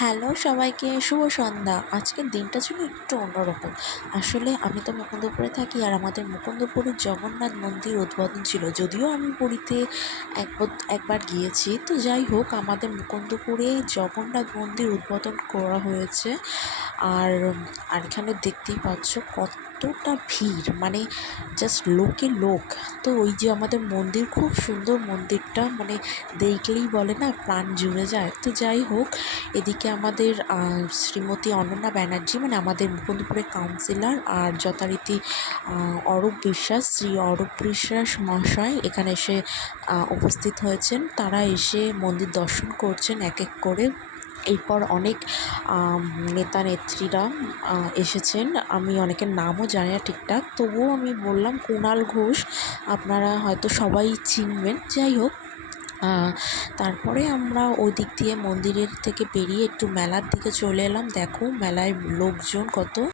Hello সবাইকে, শুভ সন্ধ্যা। আজকের দিনটা ছিল একটু অন্যরকম। আসলে আমি তো মুকুন্দপুরে থাকি, আর আমাদের মুকুন্দপুরে জগন্নাথ মন্দির উদ্বোধন ছিল। যদিও আমি পুরীতে একবার গিয়েছি, তো যাই হোক, আমাদের মুকুন্দপুরে জগন্নাথ মন্দির উদ্বোধন করা হয়েছে। আর আর এখানে দেখতেই পাচ্ছ কতটা ভিড়, মানে জাস্ট লোকে লোক। তো ওই যে আমাদের মন্দির, খুব সুন্দর মন্দিরটা, মানে দেখলেই বলে না প্রাণ জুড়ে যায়। তো যাই হোক, এদিকে আমাদের শ্রীমতী অনন্যা ব্যানার্জি, মানে আমাদের মুকুন্দপুরের কাউন্সিলর, আর যথারীতি অরূপ বিশ্বাস, শ্রী অরূপ বিশ্বাস মহাশয় এখানে এসে উপস্থিত হয়েছেন। তারা এসে মন্দির দর্শন করছেন এক এক করে। এরপর অনেক নেতা নেত্রীরা এসেছেন। আমি অনেকের নামও জানি না ঠিকঠাক, তবুও আমি বললাম কুণাল ঘোষ, আপনারা হয়তো সবাই চিনবেন। যাই হোক, তারপরে আমরা ওই দিক দিয়ে মন্দিরের থেকে বেরিয়ে একটু মেলার দিকে চলে এলাম। দেখো মেলায় লোকজন কত।